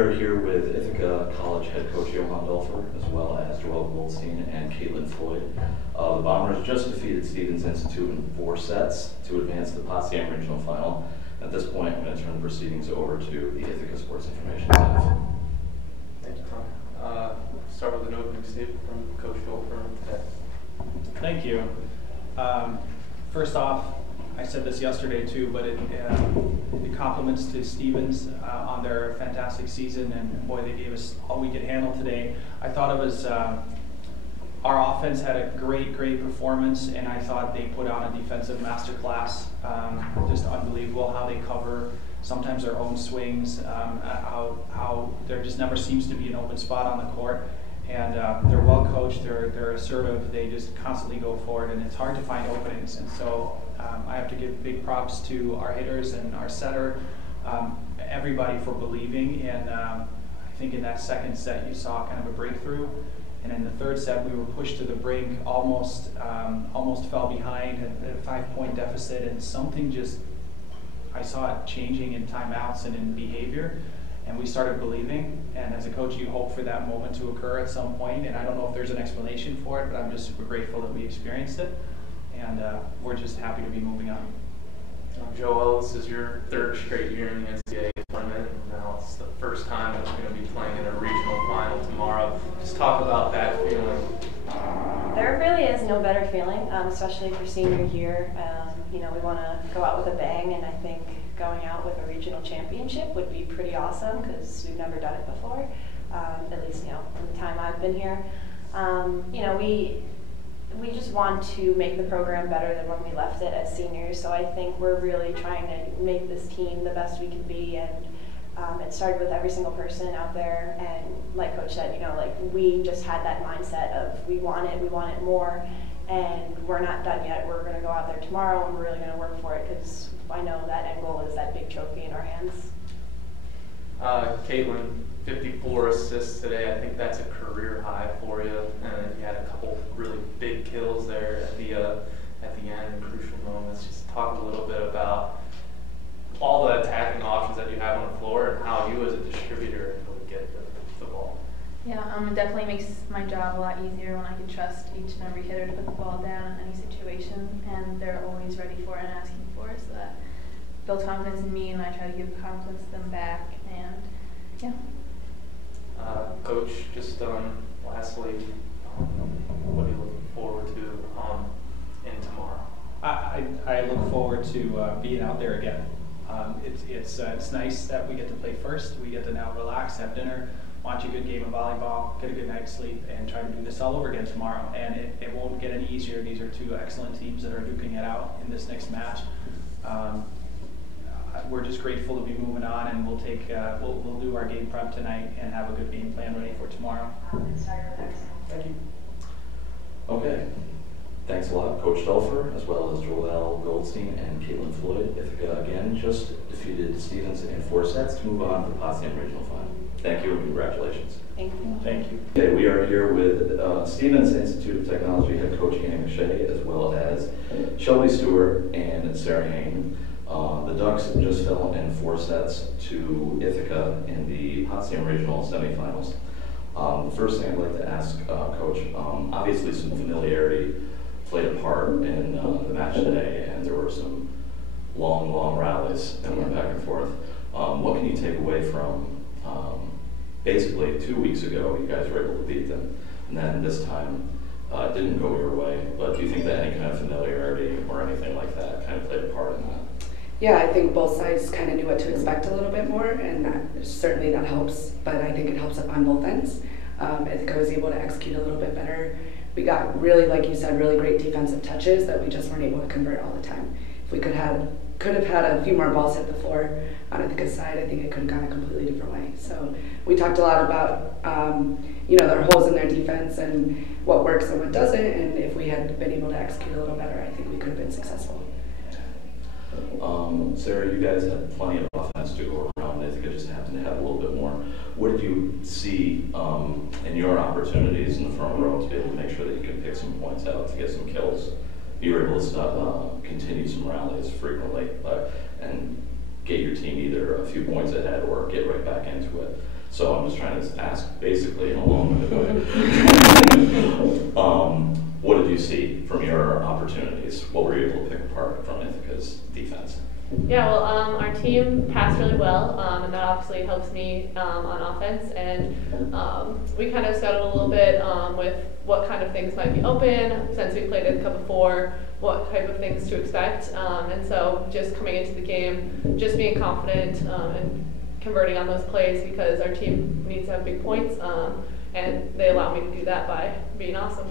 are here with Ithaca College head coach Johan Dolfer, as well as Joelle Goldstein and Caitlin Floyd. The Bombers just defeated Stevens Institute in 4 sets to advance to the Potsdam Regional Final. At this point, I'm going to turn the proceedings over to the Ithaca Sports Information staff. Thank you, Tom. Start with an opening statement from Coach Dolfer today. Thank you. First off, I said this yesterday too, but the compliments to Stevens on their fantastic season, and boy, they gave us all we could handle today. I thought it was our offense had a great performance, and I thought they put on a defensive masterclass. Just unbelievable how they cover sometimes their own swings, how there just never seems to be an open spot on the court. And they're well coached, they're assertive, they just constantly go forward, and it's hard to find openings. And so I have to give big props to our hitters and our setter, everybody for believing. And I think in that second set you saw kind of a breakthrough. And in the third set we were pushed to the brink, almost fell behind at a 5-point deficit, and something just, I saw it changing in timeouts and in behavior. And we started believing, and as a coach you hope for that moment to occur at some point, and I don't know if there's an explanation for it, but I'm just super grateful that we experienced it, and we're just happy to be moving on. Joelle, this is your 3rd straight year in the NCAA tournament, and now it's the first time that you're going to be playing in a regional final tomorrow. Just talk about that feeling. There really is no better feeling, especially for senior year. We want to go out with a bang, and I think going out with a regional championship would be pretty awesome because we've never done it before, at least in the time I've been here. We just want to make the program better than when we left it as seniors, so I think we're really trying to make this team the best we can be, and it started with every single person out there, and like Coach said, we just had that mindset of we want it more, and we're not done yet. We're going to go out there tomorrow, and we're really going to work for it because I know that end goal is that big trophy in our hands. Caitlin, 54 assists today. I think that's a career high for you, and you had a couple really big kills there at the end in crucial moments. Just talk a little bit about all the attacking options that you have on the floor and how you as a distributor are able to get the ball. Yeah, it definitely makes my job a lot easier when I can trust each and every hitter to put the ball down in any situation, and they're always ready for it and asking for it, so that builds confidence in me, and I try to give confidence to them back, and yeah. Coach, just lastly, what are you looking forward to in tomorrow? I look forward to being out there again. It's nice that we get to play first. We get to now relax, have dinner, watch a good game of volleyball, get a good night's sleep, and try to do this all over again tomorrow. And it won't get any easier. These are 2 excellent teams that are duking it out in this next match. We're just grateful to be moving on, and we'll take we'll do our game prep tonight and have a good game plan ready for tomorrow. Thank you. Okay. Thanks a lot, Coach Dolfer, as well as Joelle Goldstein and Caitlin Floyd. Ithaca again just defeated Stevens in 4 sets to move on to the Potsdam Regional Final. Thank you and congratulations. Thank you. Thank you. Okay, we are here with Stevens Institute of Technology head coach Annie McShay, as well as Shelby Stewart and Sarah Hain. The Ducks just fell in 4 sets to Ithaca in the Potsdam Regional semifinals. The first thing I'd like to ask Coach, obviously some familiarity played a part in the match today, and there were some long rallies that went back and forth. What can you take away from basically 2 weeks ago you guys were able to beat them, and then this time it didn't go your way, but do you think that any kind of familiarity or anything like that kind of played a part in that? Yeah, I think both sides kind of knew what to expect a little bit more, and certainly that helps, but I think it helps on both ends. Ithaca was able to execute a little bit better. We got really, like you said, really great defensive touches that we just weren't able to convert all the time. If we could have had a few more balls hit the floor on Ithaca's side, I think it could have gone a completely different way. So we talked a lot about their holes in their defense and what works and what doesn't, and if we had been able to execute a little better, I think we could have been successful. Sarah, you guys had plenty of offense to go around. Ithaca just happened to have a little bit more. What did you see in your opportunities in the front row to be able to make sure that you could pick some points out to get some kills? You were able to continue some rallies frequently and get your team either a few points ahead or get right back into it. So I'm just trying to ask basically in a long-winded way. What did you see from your opportunities? What were you able to pick apart from ITHACA's defense? Yeah, well, our team passed really well, and that obviously helps me on offense. And we kind of scouted a little bit with what kind of things might be open since we played ITHACA before, what type of things to expect. And so just coming into the game, just being confident and converting on those plays because our team needs to have big points, and they allow me to do that by being awesome.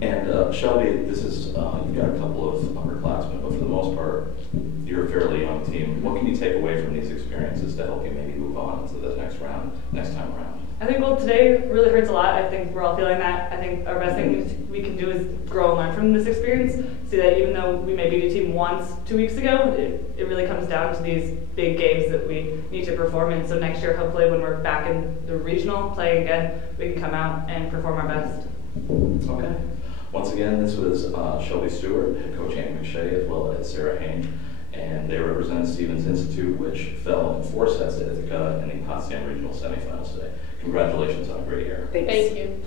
And Shelby, this is, you've got a couple of upperclassmen, but for the most part, you're a fairly young team. What can you take away from these experiences to help you maybe move on to the next time around? I think, well, today really hurts a lot. I think we're all feeling that. I think our best thing we can do is grow and learn from this experience. See that even though we may beat a team once 2 weeks ago, it really comes down to these big games that we need to perform in. So next year, hopefully, when we're back in the regional playing again, we can come out and perform our best. Okay. Once again, this was Shelby Stewart, head coach Annie McShay, as well as Sarah Hain, and they represent Stevens Institute, which fell in 4 sets to ITHACA in the Potsdam Regional Semifinals today. Congratulations on a great year. Thanks. Thank you.